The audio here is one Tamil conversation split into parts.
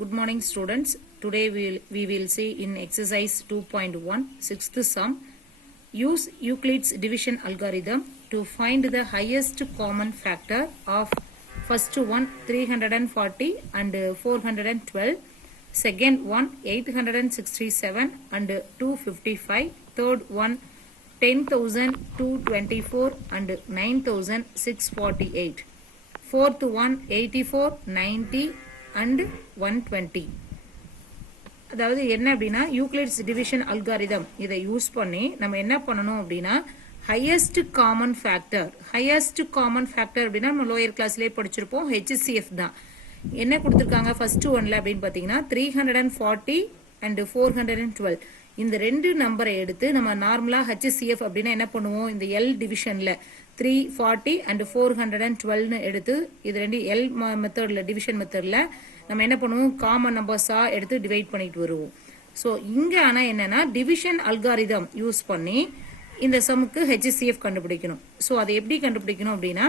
Good morning students. Today we will see in exercise 2.1 sixth sum. Use Euclid's division algorithm to find the highest common factor of first one 340 and 412, second one 867 and 255, third one 10,224 and 9,648, fourth one 84, 90 and 120. அதாவது என்ன அப்படின்னா யூக்ளிட்ஸ் டிவிஷன் அல்காரிதம் இதை யூஸ் பண்ணி நம்ம என்ன பண்ணணும் அப்படின்னா ஹையஸ்ட் காமன் ஃபேக்டர் அப்படின்னா நம்ம லோயர் கிளாஸ்லேயே படிச்சிருப்போம் ஹெச்சிஎஃப் தான். என்ன கொடுத்துருக்காங்க ஃபர்ஸ்ட் ஒன்ல அப்படின்னு பார்த்தீங்கன்னா 340 அண்ட் 412 இந்த ரெண்டு நம்பரை எடுத்து நம்ம நார்மலா ஹெச்சிஎஃப் அப்படின்னா என்ன பண்ணுவோம், இந்த எல் டிவிஷன்ல 340 அண்ட் 412 எடுத்து இது ரெண்டு எல் மெத்தட்ல டிவிஷன் மெத்தட்ல நம்ம என்ன பண்ணுவோம், காமன் நம்பர்ஸா எடுத்து டிவைட் பண்ணிட்டு வருவோம். ஸோ இங்க ஆனா என்னன்னா டிவிஷன் அல்காரிதம் யூஸ் பண்ணி இந்த சமுக்கு ஹெச்சிஎஃப் கண்டுபிடிக்கணும். ஸோ அதை எப்படி கண்டுபிடிக்கணும் அப்படின்னா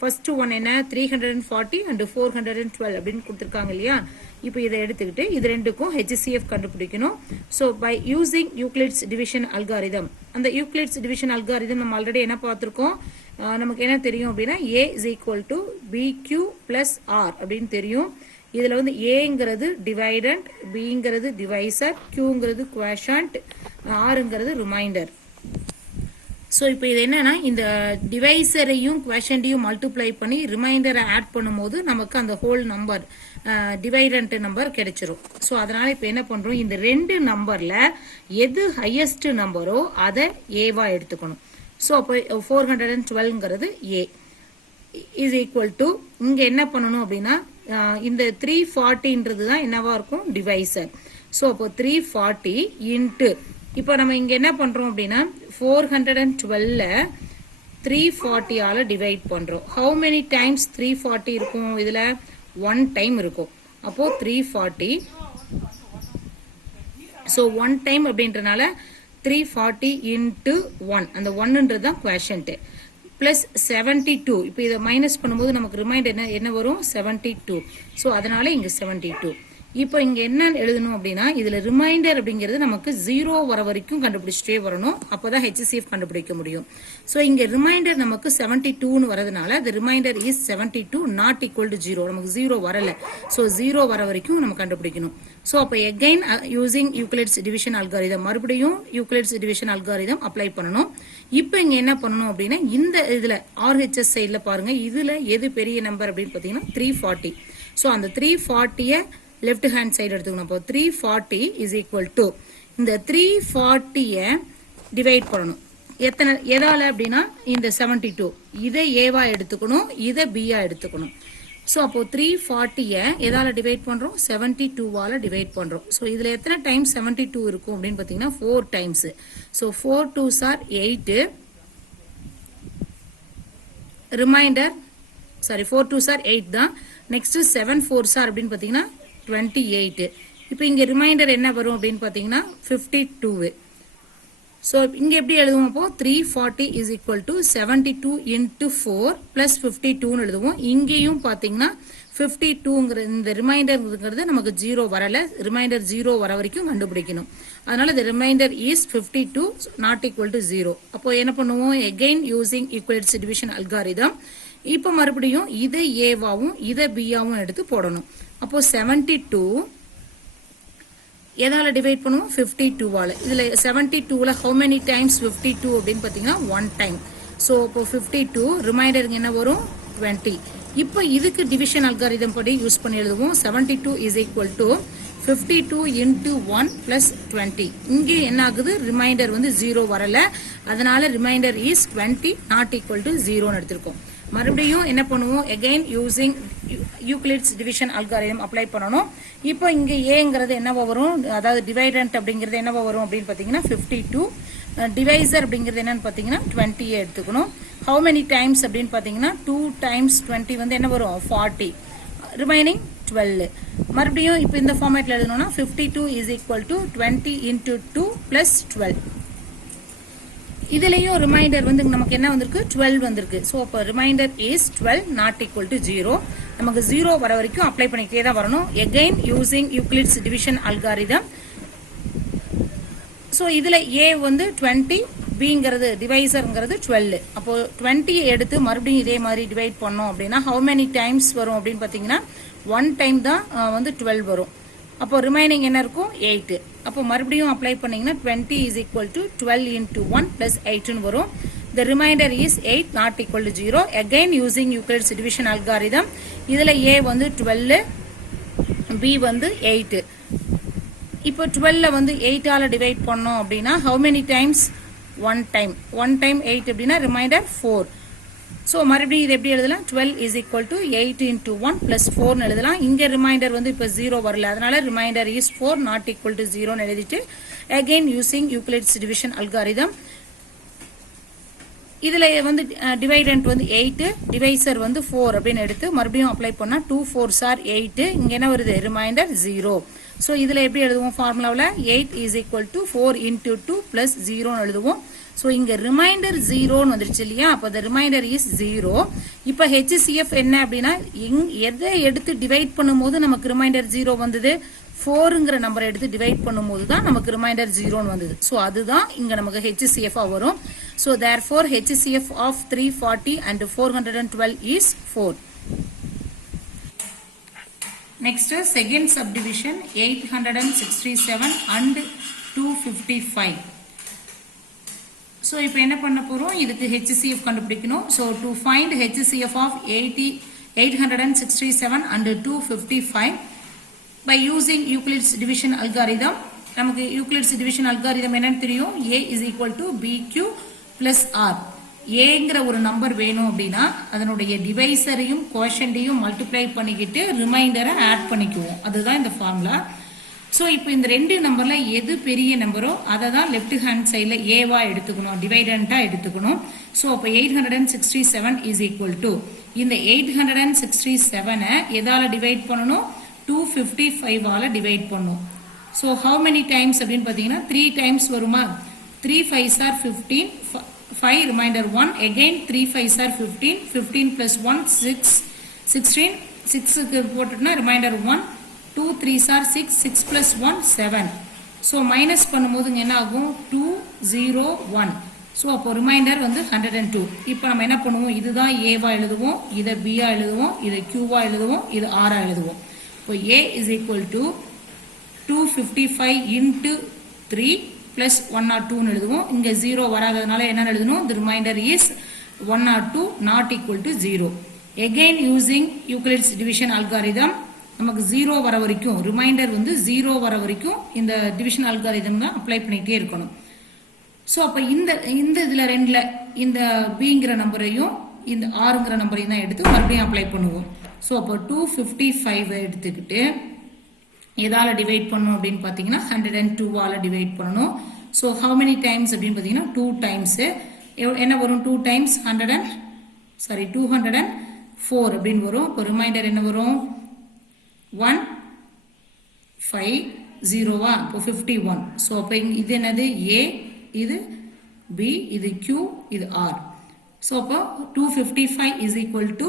ஃபர்ஸ்ட் ஒன் என்ன 340 அண்ட் 412 அப்படின்னு கொடுத்துருக்காங்க இல்லையா. இப்போ இதை எடுத்துக்கிட்டு இது ரெண்டுக்கும் ஹெச்சிஎஃப் கண்டுபிடிக்கணும். So by using Euclid's division algorithm, அந்த யூக்ளிட்ஸ் டிவிஷன் அல்காரிதம் நம்ம ஆல்ரெடி என்ன பார்த்துருக்கோம், நமக்கு என்ன தெரியும் அப்படின்னா A is equal to BQ plus R அப்படின்னு தெரியும். இதுல வந்து ஏங்கிறது டிவைடண்ட், பிங்கிறது டிவைசர், கியூங்கிறது குவேஷன்ட், ஆருங்கிறது ரிமைண்டர். ஸோ இப்போ இது என்னன்னா இந்த டிவைசரையும் குவேஷன்டையும் மல்டிப்ளை பண்ணி ரிமைண்டரை ஆட் பண்ணும்போது நமக்கு அந்த ஹோல் நம்பர் டிவைடண்ட் நம்பர் கிடைச்சிரும். ஸோ அதனால இப்போ என்ன பண்றோம், இந்த ரெண்டு நம்பர்ல எது ஹையஸ்ட் நம்பரோ அதை ஏவா எடுத்துக்கணும். ஸோ அப்போ 412ங்கிறது ஏ இஸ் ஈக்குவல் டு இங்க என்ன பண்ணணும் அப்படின்னா இந்த 340ன்றது தான் என்னவா இருக்கும் டிவைசர். ஸோ அப்போ 340 இன்ட்டு இப்போ நம்ம இங்க என்ன பண்றோம் அப்படின்னா 412ல 340ஆல டிவைட் பண்றோம். ஹவு மெனி டைம்ஸ் 340 இருக்கும், இதுல 1 டைம் இருக்கும். அப்போ 340 ஸோ 1 டைம் அப்படின்றனால 340 இன்ட்டு 1, அந்த 1ன்றது தான் குவேஷன்ட், பிளஸ் 72. இப்போ இதை மைனஸ் பண்ணும்போது நமக்கு ரிமைண்டர் என்ன வரும் 72. ஸோ அதனால இங்க 72. இப்போ இங்க என்ன எழுதணும் அப்படின்னா இதுல ரிமைண்டர் அப்படிங்கிறது நமக்கு 0 வர வரைக்கும் கண்டுபிடிச்சிட்டே வரணும், அப்பதான் ஹெச்சிஎஃப் கண்டுபிடிக்க முடியும். ஸோ இங்க ரிமைண்டர் நமக்கு 72ன்னு வரதுனால the remainder is 72 not equal to 0. நமக்கு 0 வரல, ஸோ 0 வர வரைக்கும் நம்ம கண்டுபிடிக்கணும். ஸோ அப்போ again using Euclid's division algorithm, மறுபடியும் Euclid's division algorithm அப்ளை பண்ணணும். இப்போ இங்க என்ன பண்ணணும் அப்படின்னா இந்த இதுல RHS சைட்ல பாருங்க, இதுல எது பெரிய நம்பர் அப்படின்னு பாத்தீங்கன்னா 340. ஸோ அந்த 340 லெஃப்ட் ஹேண்ட் சைடு எடுத்துக்கணும். அப்போ 340 இஸ் ஈக்குவல் டு இந்த 340 டிவைட் பண்ணணும் எதால அப்படின்னா இந்த 72 இதை ஏவா எடுத்துக்கணும், இதை பியா எடுத்துக்கணும். ஸோ அப்போ 340 எதால டிவைட் பண்றோம் 72வால டிவைட் பண்றோம். ஸோ இதுல எத்தனை டைம்ஸ் 72 இருக்கும் அப்படின்னு பாத்தீங்கன்னா 4 times. So 4 2s are 8, reminder 4 2s are 8 தான். நெக்ஸ்ட் 7 4s are அப்படின்னு பாத்தீங்கன்னா 28. இப்போ இங்க ரிமைண்டர் என்ன வரும் அப்படின்னு பாத்தீங்கன்னா 52. சோ இங்க எப்படி எழுதுவோம், அப்போ 340 is equal to 72 into 4 plus 52 ன்னு எழுதுவோம். இங்கேயும் பாத்தீங்கன்னா 52ங்கிற இந்த ரிமைண்டர்ங்கிறது நமக்கு 0 வரல, ரிமைண்டர் 0 வர வரைக்கும் கண்டுபிடிக்கணும். அதனால the remainder is 52 not equal to 0. அப்போ என்ன பண்ணுவோம், again using Euclid's division algorithm, இப்போ மறுபடியும் இதை ஏவாவும் இதை பியாவும் எடுத்து போடணும். அப்போ 72 எதால டிவைட் பண்ணுவோம் 52வால. இதுல 72ல how many times 52 அப்படின்னு பாத்தீங்கன்னா 1 டைம். சோ இப்போ 52 ரிமைண்டர் என்ன வரும் 20. இப்போ இதுக்கு டிவிஷன் அல்காரிதம் படி யூஸ் பண்ணி எழுதுவோம். 72 is equal to 52 into 1 plus 20. இங்கே என்ன ஆகுது, ரிமைண்டர் வந்து 0 வரல, அதனால reminder is 20 not equal to 0 எடுத்திருக்கோம். மறுபடியும் என்ன பண்ணுவோம், again using Euclid's division algorithm apply பண்ணணும். இப்போ இங்க ஏங்கிறது என்னவா வரும், அதாவது டிவைடண்ட் அப்படிங்கிறது என்னவா வரும் அப்படின்னு பாத்தீங்கன்னா 52, டிவைசர் அப்படிங்கிறது என்னன்னு பாத்தீங்கன்னா 20 எடுத்துக்கணும். how many times அப்படின்னு பாத்தீங்கன்னா 2 times 20 வந்து என்ன வரும் 40, ரிமைனிங் 12. மறுபடியும் இப்போ இந்த ஃபார்மேட்ல எழுதணும்னா 52 is equal to 20 into 2 plus 12. இதுலயும் ரிமைண்டர் வந்து நமக்கு என்ன வந்திருக்கு 12 வந்திருக்கு. சோ அப்ப reminder is 12 not equal to 0. நமக்கு 0 வர வரைக்கும் அப்ளை பண்ணிக்கிட்டே தான் வரணும். again using Euclid's division algorithm. So இதில் A வந்து 20, Bங்கிறது டிவைசருங்கிறது 12. அப்போ 20 எடுத்து மறுபடியும் இதே மாதிரி டிவைட் பண்ணோம் அப்படின்னா ஹவு மெனி டைம்ஸ் வரும் அப்படின்னு பார்த்தீங்கன்னா 1 டைம் தான் வந்து 12 வரும். அப்போ ரிமைனிங் என்ன இருக்கும் 8. அப்போ மறுபடியும் அப்ளை பண்ணீங்கன்னா 20 is equal to 12 into 1 plus 8 வரும். The remainder is 8 not equal to 0. Again using Euclid's division algorithm. இதில் A வந்து 12, B வந்து 8. இப்போ 12 வந்து 8 ஆல டிவைட் பண்ணோம் அப்படின்னா how many times 1 time 8 அப்படின்னா ரிமைண்டர் 4. ஸோ மறுபடியும் இது எப்படி எழுதலாம் 12 is equal to 8 into 1 plus 4 எழுதலாம். இங்கே ரிமைண்டர் வந்து இப்போ 0 வரல, அதனால reminder is 4 not equal to 0 எழுதிட்டு again using Euclid's division algorithm. இதில் வந்து டிவைடண்ட் வந்து 8, டிவைசர் வந்து 4 அப்படின்னு எடுத்து மறுபடியும் அப்ளை பண்ணால் 2 4s are 8. இங்கே என்ன வருது ரிமைண்டர் 0. ஸோ இதில் எப்படி எழுதுவோம் ஃபார்முலாவில் 8 is equal to 4 into 2 plus 0 எழுதுவோம். ஸோ இங்கே ரிமைண்டர் 0 வந்துருச்சு இல்லையா, அப்போ the remainder is 0. இப்போ HCF என்ன அப்படின்னா எதை எடுத்து டிவைட் பண்ணும்போது நமக்கு ரிமைண்டர் 0 வந்தது 4ங்கிற நம்பரை எடுத்து டிவைட் பண்ணும்போது தான் நமக்கு ரிமைண்டர் 0 வந்தது. ஸோ அதுதான் இங்கே நமக்கு HCF வரும். So therefore HCF of 340 and 412 is 4. Next second subdivision 867 and 255. So இப்போ என்ன பண்ண போறோம், இதுக்கு HCF கண்டுபிடிக்கணும். So to find HCF of 867 and 255 by using Euclid's division algorithm. நமக்கு Euclid's division algorithm என்னன்னு தெரியும், A is equal to BQ plus R. ஏங்கிற ஒரு நம்பர் வேணும் அப்படின்னா அதனுடைய டிவைசரையும் கோஷன்டையும் மல்டிப்ளை பண்ணிக்கிட்டு ரிமைண்டரை ஆட் பண்ணிக்குவோம். அதுதான் இந்த ஃபார்முலா. ஸோ இப்போ இந்த ரெண்டு நம்பரில் எது பெரிய நம்பரோ அதை தான் லெஃப்ட் ஹேண்ட் சைடில் ஏவா எடுத்துக்கணும், டிவைடண்ட்டாக எடுத்துக்கணும். ஸோ அப்போ 867 இஸ் ஈக்குவல் டு இந்த 867 எதால் டிவைட் பண்ணணும் 255ஆல் டிவைட் பண்ணணும். ஸோ ஹவு மெனி டைம்ஸ் அப்படின்னு பார்த்தீங்கன்னா 3 டைம்ஸ் வருமா, 3 5s are 15, 5 remainder 1, again 3 5s are 15, 15 plus 1 6, 16, 6 போட்டுனா remainder 1, 2 3s are 6, 6 plus 1 7. so minus பண்ணும்போது என்ன ஆகும் 2 0 1. so அப்போ remainder வந்து 102. இப்போ நம்ம என்ன பண்ணுவோம், இதுதான் A வா எழுதுவோம், இதை B ஆ எழுதுவோம், இதை Q வா எழுதுவோம், இது R ஆ எழுதுவோம். இப்போ A is equal to 255 into 3 plus 102 எழுதுவோம். இங்க 0 வராததுனால என்ன எழுதணும், the remainder is 102 not equal to 0. again using Euclid's division algorithm நமக்கு 0 வர வரைக்கும் ரிமைண்டர் வந்து 0 வர வரைக்கும் இந்த டிவிஷன் அல்காரிதம் தான் அப்ளை பண்ணிட்டே இருக்கணும். ஸோ அப்போ இந்த இதில் ரெண்டில் இந்த பிங்கிற நம்பரையும் இந்த ஆறுங்கிற நம்பரையும் தான் எடுத்து மறுபடியும் அப்ளை பண்ணுவோம். ஸோ அப்போ 255 எடுத்துக்கிட்டு எதால் டிவைட் பண்ணணும் அப்படின்னு பார்த்தீங்கன்னா 102ஆல் டிவைட் பண்ணணும். ஸோ ஹவு மெனி டைம்ஸ் அப்படின்னு பார்த்தீங்கன்னா 2 டைம்ஸு என்ன வரும், 2 டைம்ஸ் 204 அப்படின்னு வரும். இப்போ ரிமைண்டர் என்ன வரும் 150வா, இப்போ 51. ஸோ அப்போ இது என்னது A, இது B, இது Q, இது R. ஸோ அப்போ 255 is equal to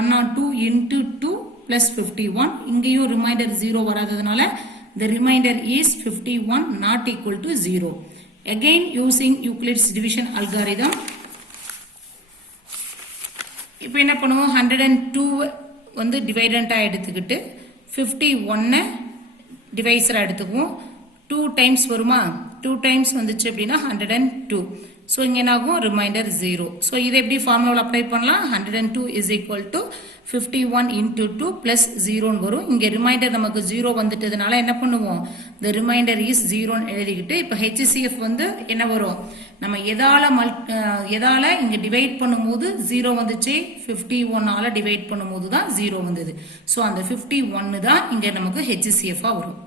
102 into 2 plus 51. இங்கேயும் reminder 0 வராததுனால the remainder is 51 not equal to 0. again using Euclid's division algorithm இப்போ என்ன பண்ணுவோம், 102 வந்து டிவைடண்ட்டாக எடுத்துக்கிட்டு 51 டிவைசராக எடுத்துக்குவோம். 2 டைம்ஸ் வருமா, 2 டைம்ஸ் வந்துச்சு அப்படின்னா 102. ஸோ இங்கே என்ன ஆகும் ரிமைண்டர் 0. ஸோ இதை எப்படி ஃபார்முலாவில் அப்ளை பண்ணலாம், 102 is equal to 51 into 2 plus 0 வரும். இங்கே ரிமைண்டர் நமக்கு 0 வந்துட்டதுனால என்ன பண்ணுவோம், the remainder is 0 எழுதிக்கிட்டு இப்போ HCF வந்து என்ன வரும், நம்ம எதால இங்கே டிவைட் பண்ணும்போது 0 வந்துச்சு, 51ஆல் டிவைட் பண்ணும்போது தான் 0 வந்தது. ஸோ அந்த 51 தான் இங்கே நமக்கு HCF-ஆக வரும்.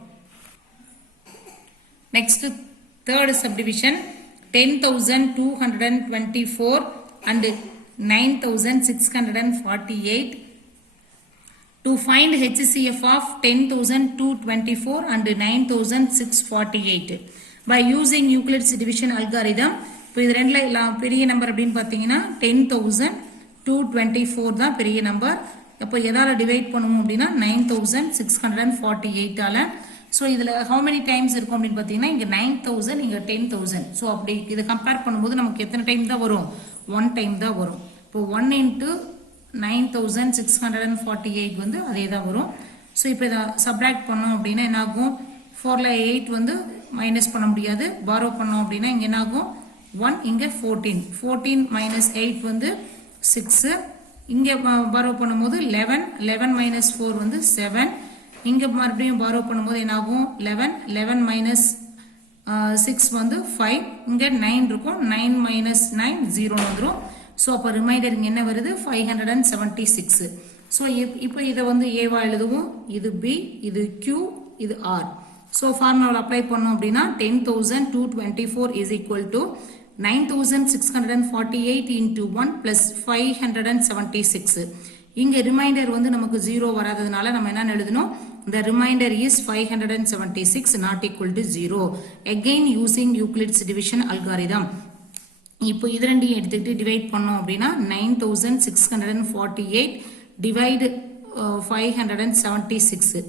Next third subdivision 10,224 and 9,648. To find HCF of 10,224 and 9,648 by using Euclid's division algorithm. இப்போ இது ரெண்டில் பெரிய நம்பர் அப்படின்னு பார்த்தீங்கன்னா 10,224 தான் பெரிய நம்பர், அப்போ எதால் டிவைட் பண்ணுவோம் அப்படின்னா 9648ஆல். ஸோ இதில் how many டைம்ஸ் இருக்கும் அப்படின்னு பார்த்தீங்கன்னா இங்கே 9000 இங்கே 10000. ஸோ அப்படி இதை கம்பேர் பண்ணும்போது நமக்கு எத்தனை டைம் தான் வரும்? 1 டைம் தான் வரும். இப்போ 1 into 9648 வந்து அதே தான் வரும். ஸோ இப்போ இதை சப்ராக்ட் பண்ணோம் அப்படின்னா என்ன ஆகும்? 4ல் 8 வந்து மைனஸ் பண்ண முடியாது. பாரோ பண்ணோம் அப்படின்னா இங்கே என்ன ஆகும்? 1 இங்கே 14 minus 8 வந்து 6. இங்கே பாரோ பண்ணும்போது 11 minus 4 வந்து 7. இங்கே மறுபடியும் பாரோ பண்ணும்போது என்ன ஆகும்? 11 minus 6 வந்து 5. இங்கே 9 இருக்கும். 9 minus 9 0 வந்துடும். ஸோ அப்போ ரிமைண்டர் இங்கே என்ன வருது? 576. ஸோ இப்போ இதை வந்து ஏவா எழுதுவோம். இது பி, இது கியூ, இது ஆர். ஸோ ஃபார்முலாவில் அப்ளை பண்ணோம் அப்படின்னா 10,224 is equal to 9648 into 1 plus 576. இங்கே ரிமைண்டர் வந்து நமக்கு 0 வராததுனால நம்ம என்ன எழுதணும்? The remainder is 576 not equal to 0. Again using Euclid's division algorithm. இப்போ இது ரெண்டையும் எடுத்துக்கிட்டு டிவைட் பண்ணோம் அப்படின்னா 9648 divide 576.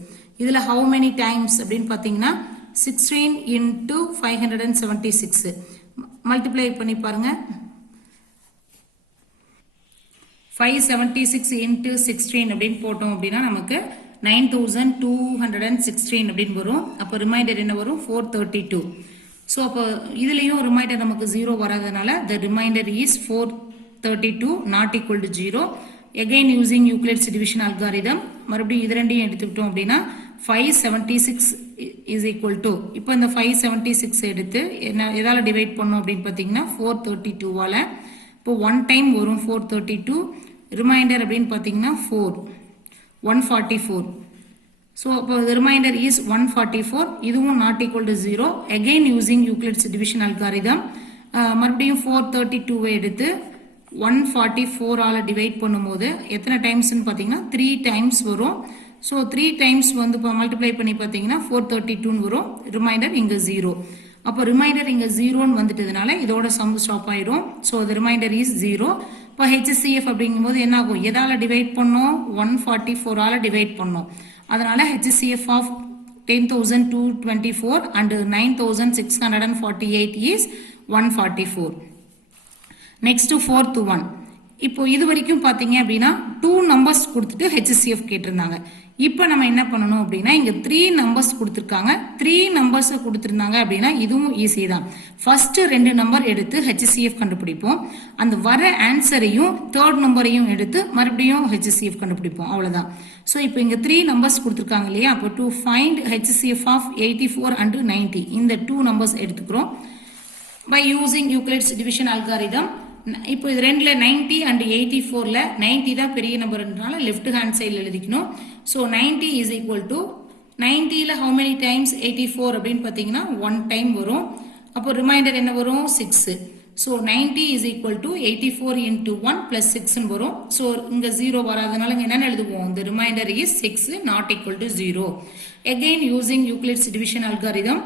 இதில் how many times அப்படின்னு பார்த்தீங்கன்னா 16 into 576. மல்டிப்ளை பண்ணி பாருங்க. 576 into 16 அப்படின்னு போட்டோம் அப்படின்னா நமக்கு 9216 அப்படின்னு வரும். அப்போ ரிமைண்டர் என்ன வரும்? 432. ஸோ அப்போ இதுலேயும் ரிமைண்டர் நமக்கு 0 வராதனால the remainder is 432 not equal to 0. Again using Euclid's division algorithm மறுபடியும் இது ரெண்டையும் எடுத்துக்கிட்டோம் அப்படின்னா 576 is equal to, இப்போ இந்த 576 எடுத்து என்ன எதால டிவைட் பண்ணோம் அப்படின்னு பார்த்தீங்கன்னா 432வால். இப்போ 1 டைம் வரும் 432. ரிமைண்டர் அப்படின்னு பார்த்தீங்கன்னா 144. ஸோ அப்போ ரிமைண்டர் இஸ் 144. இதுவும் not equal to 0. Again using Euclid's division algorithm மறுபடியும் 432வை எடுத்து 144ஆல் டிவைட் பண்ணும்போது எத்தனை டைம்ஸ்ன்னு பார்த்தீங்கன்னா 3 டைம்ஸ் வரும். ஸோ 3 டைம்ஸ் வந்து இப்போ மல்டிப்ளை பண்ணி பார்த்தீங்கன்னா 432ன்னு வரும். ரிமைண்டர் இங்கே 0. அப்போ ரிமைண்டர் இங்கே 0ன்னு வந்துட்டதுனால இதோட சம் ஸ்டாப் ஆயிடும். ஸோ அது ரிமைண்டர் இஸ் 0. இப்போ HCF அப்படிங்கும்போது என்ன ஆகும்? எதால் டிவைட் பண்ணோம்? 144ஆல் டிவைட் பண்ணோம். அதனால HCF of 10,224 and 9,648 is 144. Next to fourth one. இப்போ இது வரைக்கும் பார்த்தீங்க அப்படின்னா 2 நம்பர்ஸ் கொடுத்துட்டு HCF கேட்டிருந்தாங்க. இப்போ நம்ம என்ன பண்ணணும் அப்படின்னா இங்கே 3 நம்பர்ஸ் கொடுத்துருக்காங்க. 3 நம்பர்ஸை கொடுத்துருந்தாங்க அப்படின்னா இதுவும் ஈஸி தான். ஃபர்ஸ்ட் 2 நம்பர் எடுத்து HCF கண்டுபிடிப்போம். அந்த வர ஆன்சரையும் 3rd நம்பரையும் எடுத்து மறுபடியும் HCF கண்டுபிடிப்போம். அவ்வளோதான். ஸோ இப்போ இங்கே 3 நம்பர்ஸ் கொடுத்துருக்காங்க இல்லையா? அப்போ to find HCF of 84 and 90 இந்த 2 நம்பர்ஸ் எடுத்துக்கிறோம். By using Euclid's division algorithm. இப்போ இது ரெண்டில் 90 and 84ல் 90 தான் பெரிய நம்பர்ன்றனால லெஃப்ட் ஹேண்ட் சைடில் எழுதிக்கணும். ஸோ 90 இஸ் ஈக்குவல் டு 90ல் how many times 84 அப்படின்னு பார்த்தீங்கன்னா 1 டைம் வரும். அப்போ ரிமைண்டர் என்ன வரும்? 6. So 90 is equal to 84 into 1 plus 6ன்னு வரும். ஸோ இங்கே 0 வராதனால இங்கே என்னென்னு எழுதுவோம்? இந்த reminder is 6 not equal to 0. Again using Euclid's division algorithm.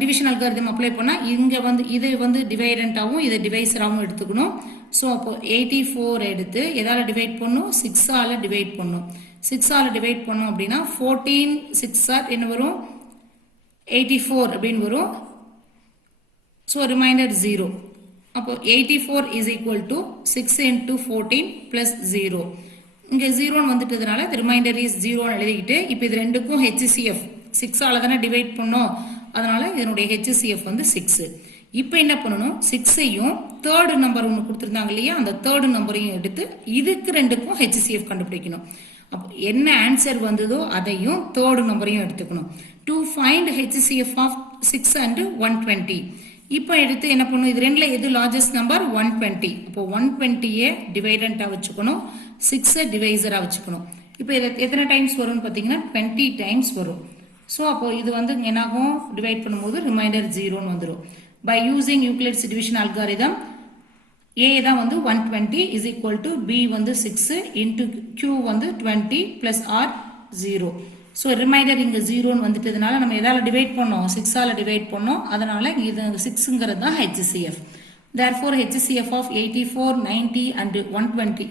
Division algorithm apply பண்ணால் இங்கே வந்து இது வந்து டிவைடண்டாகவும் இதை டிவைசராகவும் எடுத்துக்கணும். ஸோ அப்போ 84 எடுத்து எதால் டிவைட் பண்ணும்? 6ஆல் டிவைட் பண்ணும். 6ஆல் டிவைட் பண்ணோம் அப்படின்னா 14 6 என்ன வரும்? 84 அப்படின்னு வரும். So remainder 0. அப்போ 84 is equal to 6 into 14 plus 0. இங்கே 0ன்னு வந்துட்டதுனால ரிமைண்டர் இஸ் 0ன்னு எழுதிக்கிட்டு இப்போ இது ரெண்டுக்கும் HCF 6ஆல் தானே டிவைட் பண்ணோம். அதனால இதனுடைய HCF வந்து 6. இப்போ என்ன பண்ணணும்? 6ஐயும் 3rd நம்பர் ஒன்று கொடுத்துருந்தாங்க இல்லையா? அந்த 3rd நம்பரையும் எடுத்து இதுக்கு ரெண்டுக்கும் HCF கண்டுபிடிக்கணும். அப்போ என்ன ஆன்சர் வந்ததோ அதையும் 3rd நம்பரையும் எடுத்துக்கணும். To find HCF of 6 and 120. இப்போ எடுத்து என்ன பண்ணணும்? இது ரெண்டில் எது லார்ஜஸ்ட் நம்பர்? 120. அப்போ 120யை டிவைடண்டாக வச்சுக்கணும், 6ஐ டிவைசராக வச்சுக்கணும். இப்போ இதை எத்தனை டைம்ஸ் வரும்னு பார்த்தீங்கன்னா 20 டைம்ஸ் வரும். ஸோ அப்போ இது வந்து என்னாகும்? டிவைட் பண்ணும்போது ரிமைண்டர் 0ன்னு வந்துடும். By using Euclid's division algorithm ஏ தான் வந்து 120 இஸ் ஈக்குவல் டு பி வந்து 6 இன்டு கியூ வந்து 20 பிளஸ் ஆர் 0. ஸோ ரிமைண்டர் இங்கே 0ன்னு வந்துட்டதுனால நம்ம எதால் டிவைட் பண்ணோம்? 6ஆல் டிவைட் பண்ணோம். அதனால இது 6ங்கிறது தான் HCF. Therefore HCF of 84, 90 and 120